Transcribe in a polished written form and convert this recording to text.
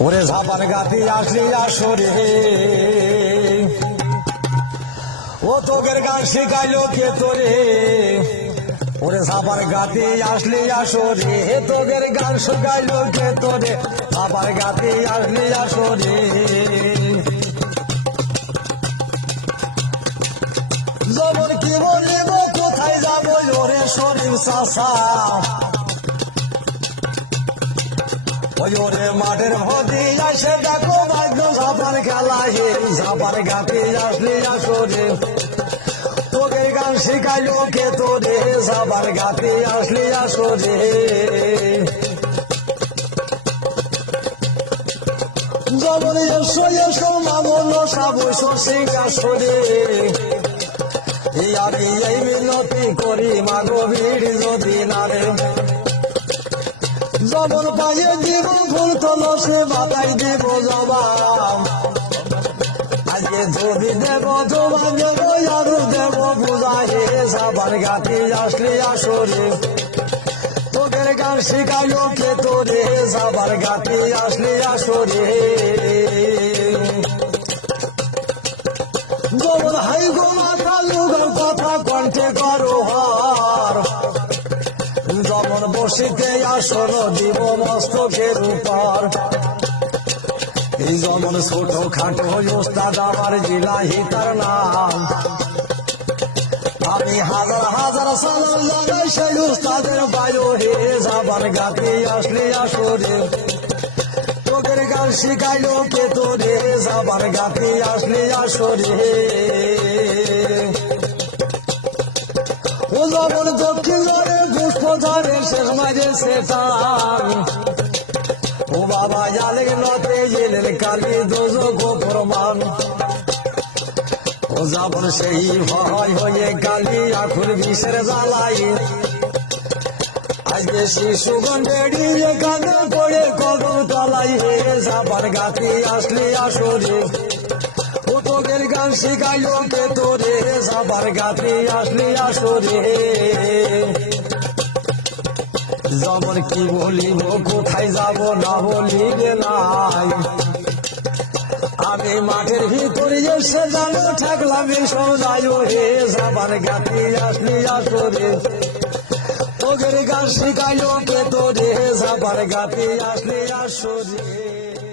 ওরে ঝাপার গাতি আসলি আসরে ও তোদের গান শিখাইলো কে তোরে ওরে ঝাপার গাতি আসলি আসরে তোদের গান শিখাইলো কে তোরে ঝাপার গাতি আসলি আসরে জবর কি বলিব কোথায় যাবো ওরে শরীর চাষা ওরে মাঠের ভদি আসে দেখো ভাগ্য ঝাপার খেলা হে ঝাপার গাতে আসলে আসরে তোদের গান শিখাইলো কে তোরে ঝাপার গাতে আসলে আসরে জবর এসো এসো মামল সাবস সিংহাসরে আমি এই মিনতি করি মাগো ভিড় যদি নারে জবর পায়ে দিব ফুল তলসে মাথায় দিব জবাব আজকে যদি দেব জবাব দেব আরো দেব বুঝাহে ঝাপার গাতি আসলে আসরে তোদের গান শিখাইলো কে তোরে ঝাপার গাতি আসলে আসরে জবর হাই গো মাথা লুগার কথা কণ্ঠে করো হার জবর বসিতে আসন দিব মস্তকের উপর এই জমন ছোট খাটো ওস্তাদ আমার জিলাহি তার নাম আমি হাজার হাজার সালাম লাগাই সেই উস্তাদের বাইরে হে ঝাপার গাতি আসলে আসরে তোদের গান শিখাইলো কে তোরে ঝাপার গাতি আসলে আসরে ও জবর দক্ষিণ জরে পুষ্প ঝরে শেষ মাঝে সেটান ও বাবা জালে নতে জেলের কালি দোজো গোপরমান ও জবর সেই ভয় হয়ে কালি আখুর বিষের জ্বালাই আজকে শিশুগঞ্জেরই কানে পড়ে কদম তলাই হে ঝাপার গাতি আসলে আসরে ও তোদের গান শিখাইলো কে তোরে ঝাপার গাতি আসলে আসরে জবর কি বলিব কোথায় যাব না বলিবে নাই আমি মাঠের ভিতরে এসে জানো ঠাকলাম সোনায় হে ঝাপার গাতি আসলে আসরে তোদের গান শিখাইলো কে তোরে ঝাপার গাতি আসলে আসরে।